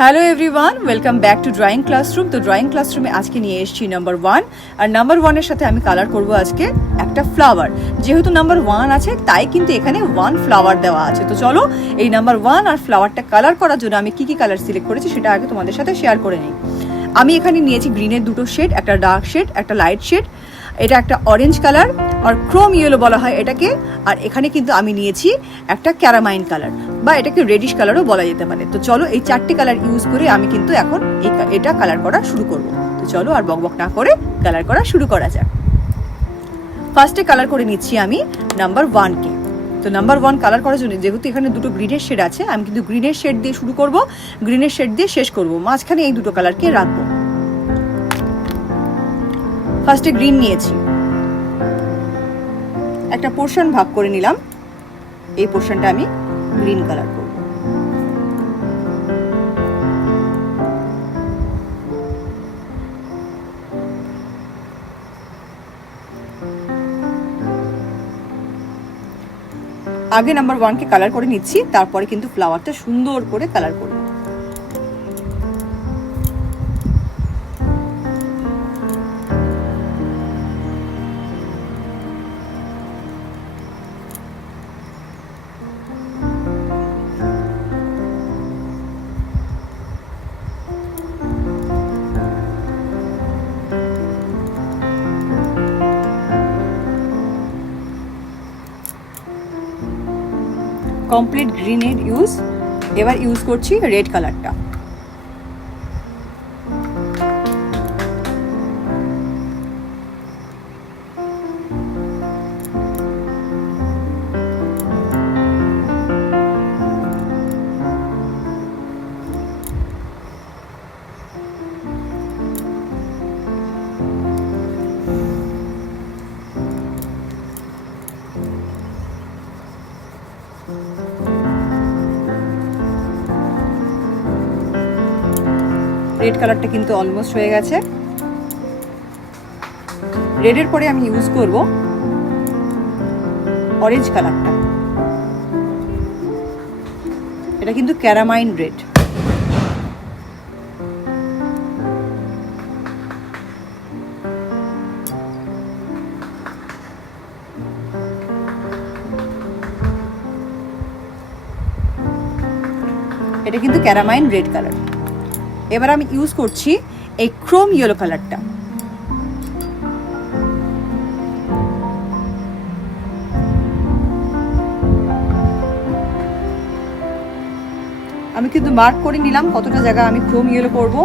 Hello everyone, welcome back to drawing classroom. তো drawing ক্লাসরুমে আজকে নিয়ে এসেছি নাম্বার 1, আর নাম্বার 1-এর সাথে আমি কালার করব আজকে একটা ফ্লাওয়ার। যেহেতু নাম্বার 1 আছে তাই কিন্তু এখানে 1 ফ্লাওয়ার দেওয়া আছে। তো চলো এই নাম্বার 1 আর ফ্লাওয়ারটা কালার করার জন্য আমি কি কালার সিলেক্ট করেছি সেটা আগে তোমাদের সাথে শেয়ার করে নিই। আমি এখানে নিয়েছি গ্রিনের দুটো শেড, একটা ডার্ক শেড, একটা লাইট শেড। এটা একটা অরেঞ্জ কালার আর ক্রোম ইয়েলো বলা হয় এটাকে। আর এখানে কিন্তু আমি নিয়েছি একটা ক্যারামাইন কালার বা এটাকে রেডিশ কালারও বলা যেতে পারে। তো চলো এই 4টে কালার ইউজ করে আমি কিন্তু এখন এটা কালার করা শুরু করব। তো চলো আর বকবক না করে কালার করা শুরু করা যাক। ফার্স্টে কালার করে নিচ্ছি আমি নাম্বার 1-কে। তো নাম্বার 1 কালার করার জন্য যেহেতু এখানে দুটো গ্রিনের শেড আছে, আমি কিন্তু গ্রিনের শেড দিয়ে শুরু করব, গ্রিনের শেড দিয়ে শেষ করব, মাঝখানে এই দুটো কালারকে রাখবো। ফার্স্টে গ্রিন নিয়েছি, একটা পোর্শন ভাগ করে নিলাম, এই পোর্শনটা আমি গ্রিন কালার করব। আগে নাম্বার 1-কে কালার করে নিচ্ছি, তারপরে কিন্তু ফ্লাওয়ারটা সুন্দর করে কালার করব। কমপ্লিট গ্রিনের ইউজ, এবার ইউজ করছি রেড কালারটা। রেড কালারটা কিন্তু অলমোস্ট হয়ে গেছে। রেডের পরে আমি ইউজ করব অরেঞ্জ কালারটা। এটা কিন্তু ক্যারামাইন রেড। এটা কিন্তু ক্যারামাইন রেড কালার। এবার আমি ইউজ করছি এই ক্রোম ইয়েলো কালারটা। আমি কিন্তু মার্ক করে নিলাম কতটা জায়গা আমি ক্রোম ইয়েলো করব।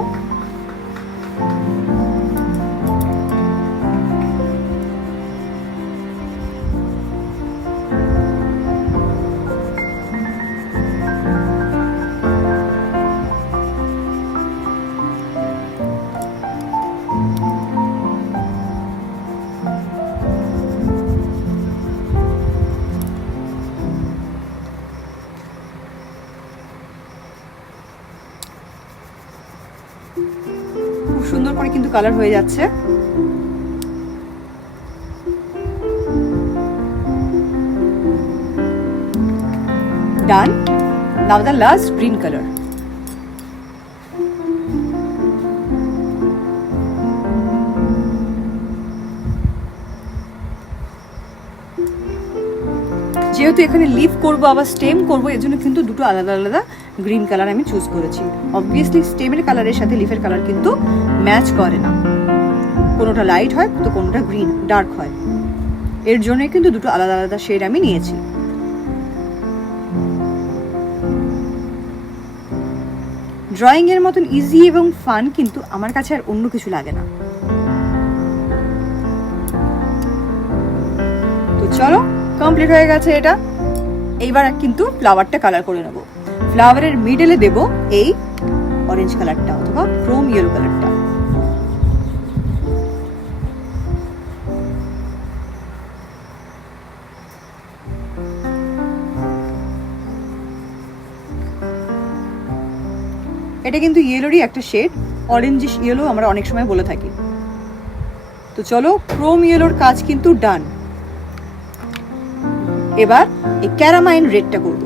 সুন্দর করে কিন্তু কালার হয়ে যাচ্ছে। ডান। নাও দ্য লাস্ট গ্রিন কালার। যেহেতু এখানে লিফ করব আবার স্টেম করব, এর জন্য কিন্তু দুটো আলাদা আলাদা গ্রিন কালার আমি চুজ করেছি। অবভিয়াসলি স্টেমের কালারের সাথে লিফের কালার কিন্তু ম্যাচ করে না, কোনোটা লাইট হয় তো কোনোটা গ্রিন ডার্ক হয়, এর জন্যই কিন্তু দুটো আলাদা আলাদা শেড আমি নিয়েছি। ড্রয়িং এর মতন ইজি এবং ফান কিন্তু আমার কাছে আর অন্য কিছু লাগে না। তো চলো কমপ্লিট হয়ে গেছে এটা। এইবার কিন্তু ফ্লাওয়ারটা কালার করে নেব। ফ্লাওয়ারের মিডলে দেব এই অরেঞ্জ কালারটা অথবা ক্রোম ইয়েলো কালারটা। এটা কিন্তু ইয়েলোরই একটা শেড, অরেঞ্জিশ ইয়েলো আমরা অনেক সময় বলে থাকি। তো চলো ক্রোম ইয়েলোর কাজ কিন্তু ডান। এবার এই ক্যারামাইন রেডটা করব।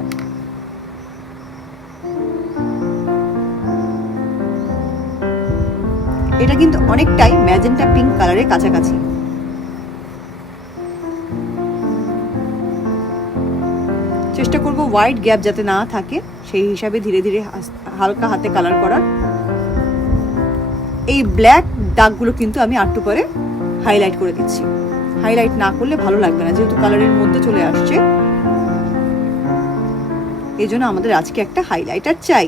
এটা কিন্তু অনেকটাই ম্যাজেন্টা পিঙ্ক কালারের কাছাকাছি। চেষ্টা করব হোয়াইট গ্যাপ যাতে না থাকে, সেই হিসাবে ধীরে ধীরে হালকা হাতে কালার করার। এই ব্ল্যাক দাগগুলো কিন্তু আমি আরেকটু পরে হাইলাইট করে দিচ্ছি। হাইলাইট না করলে ভালো লাগবে না, যেহেতু কালারের মধ্যে চলে আসছে, এই জন্য আমাদের আজকে একটা হাইলাইটার চাই।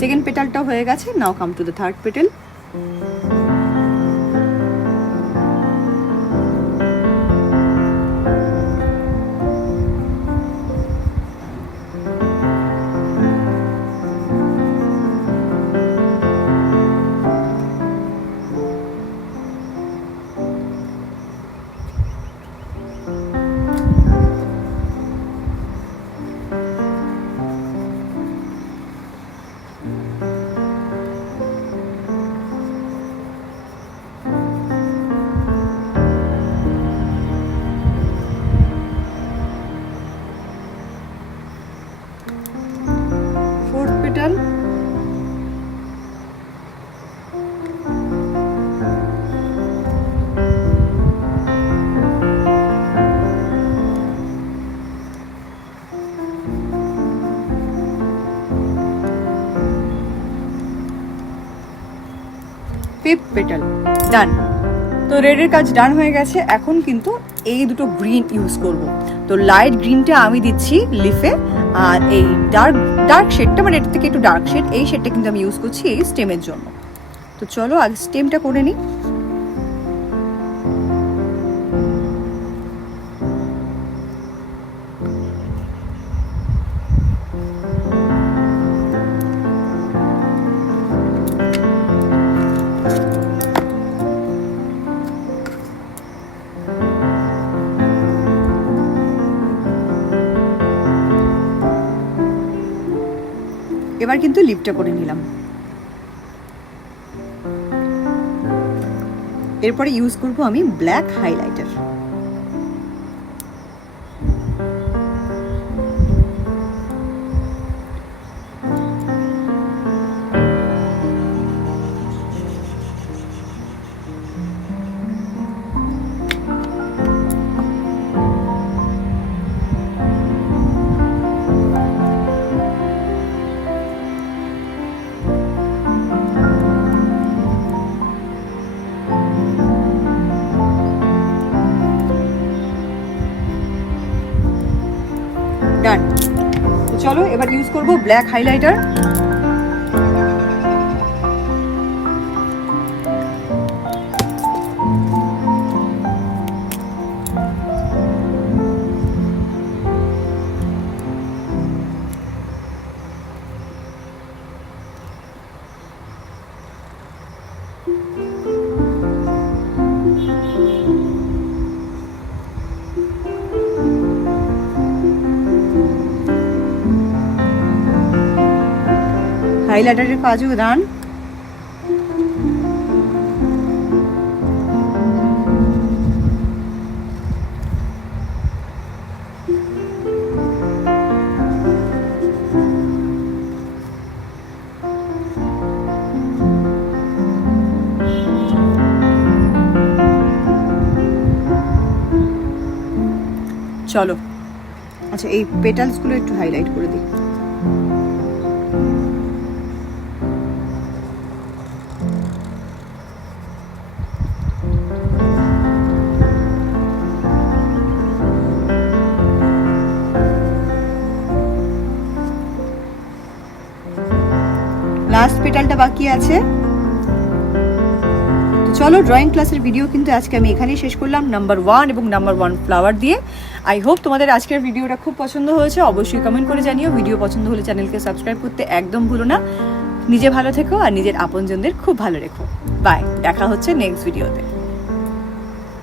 সেকেন্ড পেটালটা হয়ে গেছে, now come to the third petal. Petal, fifth petal, done. তো রেডের কাজ ডান হয়ে গেছে। এখন কিন্তু এই দুটো গ্রিন ইউজ করব। তো লাইট গ্রিনটা আমি দিচ্ছি লিফে, আর এই ডার্ক শেডটা, মানে এর থেকে একটু ডার্ক শেড, এই শেডটা কিন্তু আমি ইউজ করছি এই স্টেমের জন্য। তো চলো আগে স্টেমটা করে নিই। এবার কিন্তু লিপটা করে নিলাম। এরপরে ইউজ করব আমি ব্ল্যাক হাইলাইটার। ডান। তো চলো এবার ইউজ করব ব্ল্যাক হাইলাইটার। হাইলাইটারের কাজও ডান। চলো আচ্ছা এই পেটালসগুলো একটু হাইলাইট করে দিই। লাস্ট পেটালটা বাকি আছে। তো চলো ড্রয়িং ক্লাসের ভিডিও কিন্তু আজকে আমি এখানেই শেষ করলাম, নাম্বার 1 এবং নাম্বার 1 ফ্লাওয়ার দিয়ে। আই হোপ তোমাদের আজকের ভিডিওটা খুব পছন্দ হয়েছে। অবশ্যই কমেন্ট করে জানিও। ভিডিও পছন্দ হলে চ্যানেলকে সাবস্ক্রাইব করতে একদম ভুলো না। নিজে ভালো থেকো আর নিজের আপনজনদের খুব ভালো রেখো। বাই, দেখা হচ্ছে নেক্সট ভিডিওতে।